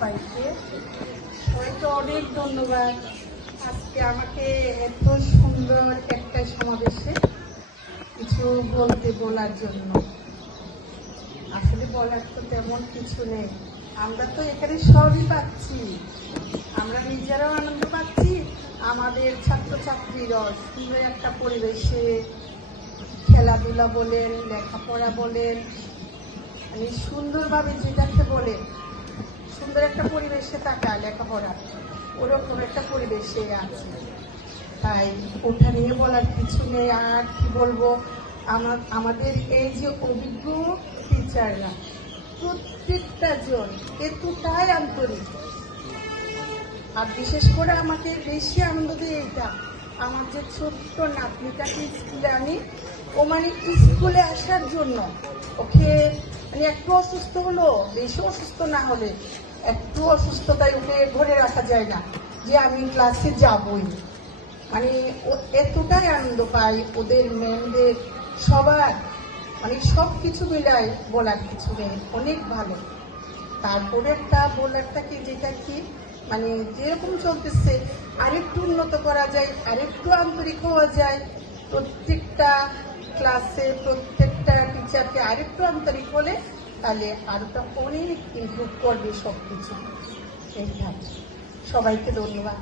সবাইকে সবাইকে অনেক ধন্যবাদ আজকে আমাকে এত সুন্দর একটা সমাবেশে কিছু বলার জন্য। আসলে বলার তো তেমন কিছু নেই, আমরা তো এখানে সবই পাচ্ছি, আমরা নিজেরাও আনন্দ পাচ্ছি, আমাদের ছাত্রছাত্রীরাও সুন্দর একটা পরিবেশে খেলাধুলা বলেন, লেখাপড়া বলেন, মানে সুন্দরভাবে যেটাকে বলে সুন্দর একটা পরিবেশে থাকা লেখাপড়া ওরকম একটা পরিবেশে আছে। তাই ওটা নিয়ে বলার কিছু নেই। আর কি বলবো, আমাদের এই যে অভিজ্ঞ টিচাররা প্রত্যেকটা জন এতটাই আন্তরিক। আর বিশেষ করে আমাকে বেশি আনন্দ দিয়ে এইটা, আমার যে ছোট্ট নাতনিটাকে স্কুলে আনি, ও মানে স্কুলে আসার জন্য ওকে মানে একটু অসুস্থ হলো, বেশি অসুস্থ না হলে একটু অসুস্থতায় ওকে ধরে রাখা যায় না যে আমি ক্লাসে যাবই। মানে এতটাই আনন্দ পাই ওদের ম্যামদের সবার, মানে সব কিছু মিলাই বলার কিছু নেই, অনেক ভালো। তারপরে একটা বলারটা কি, যেটা কি মানে যেরকম চলতেছে আরেকটু উন্নত করা যায়, আরেকটু আন্তরিক হওয়া যায়, প্রত্যেকটা ক্লাসে প্রত্যেকটা টিচারকে আরেকটু আন্তরিক হলে তাহলে আরোটা অনেক ইমপ্রুভ করবে সব কিছু। এইটা সবাইকে ধন্যবাদ।